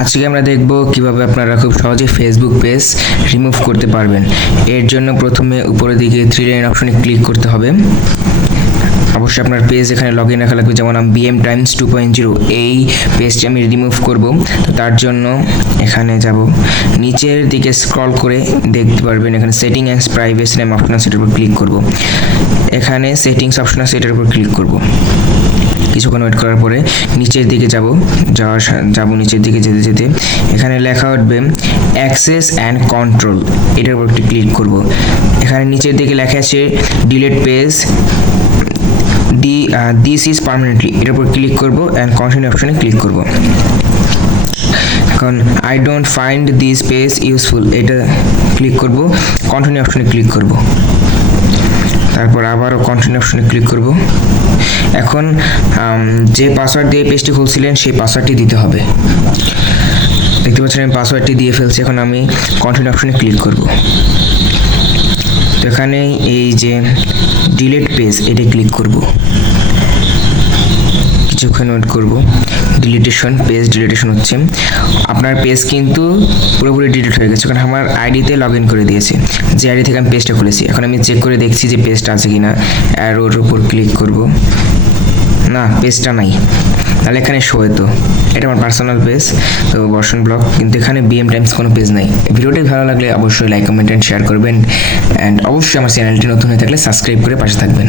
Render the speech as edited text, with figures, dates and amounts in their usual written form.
আজকে আমরা দেখব কিভাবে আপনারা খুব সহজে ফেসবুক পেজ রিমুভ করতে পারবেন। এর জন্য প্রথমে উপরের দিকে থ্রি লাইন অপশনে ক্লিক করতে হবে। অবশ্যই আপনার পেজ এখানে লগ ইন রাখা লাগবে, যেমন আমি BM Times 2.0 এই পেজটি আমি রিমুভ করব। তো তার জন্য এখানে যাব, নিচের দিকে স্ক্রল করে দেখতে পারবেন এখানে সেটিং অ্যান্ড প্রাইভেসি নাম অপশন আছে, এটার উপর ক্লিক করব। এখানে সেটিংস অপশন আছে, এটার উপর ক্লিক করব। কিছুক্ষণ ওয়েট করার পরে নিচের দিকে যাব নিচের দিকে যেতে যেতে এখানে লেখা উঠবে অ্যাক্সেস অ্যান্ড কন্ট্রোল, এটার উপর একটি ক্লিক করব। এখানে নিচের দিকে লেখা আছে delete page this is permanently, এটার উপর ক্লিক করব অ্যান্ড কন্টিনিউ অপশনে ক্লিক করব। এখন I don't find this page useful, এটা ক্লিক করব, কন্টিনিউ অপশনে ক্লিক করব। তারপর আবারও কন্টিনিউ অপশনে ক্লিক করব। এখন যে পাসওয়ার্ড দিয়ে পেজটি খুলছিলেন সেই পাসওয়ার্ডটি দিতে হবে। দেখতে পাচ্ছেন আমি পাসওয়ার্ডটি দিয়ে ফেলছি। এখন আমি কন্টিনিউ অপশনে ক্লিক করব। তো এখানে এই যে ডিলিট পেজ, এটা ক্লিক করব। কিছুক্ষণ ওয়েট করব। পেজ ডিলিটেশন হচ্ছে। আপনার পেজ কিন্তু পুরোপুরি ডিলিট হয়ে গেছে, কারণ আমার আইডিতে লগ ইন করে দিয়েছে, যে আইডি থেকে আমি পেজটা খুলেছি। এখন আমি চেক করে দেখছি যে পেজটা আছে কিনা, অ্যারোর উপর ক্লিক করব। না, পেজটা নাই, তাহলে এখানে শো হতো এটা আমার পার্সোনাল পেজ, তো বর্ষণ ব্লগ, কিন্তু এখানে BM Times কোনো পেজ নাই। ভিডিওটি ভালো লাগলে অবশ্যই লাইক, কমেন্ট অ্যান্ড শেয়ার করবেন, অ্যান্ড অবশ্যই আমার চ্যানেলটি নতুন হয়ে থাকলে সাবস্ক্রাইব করে পাশে থাকবেন।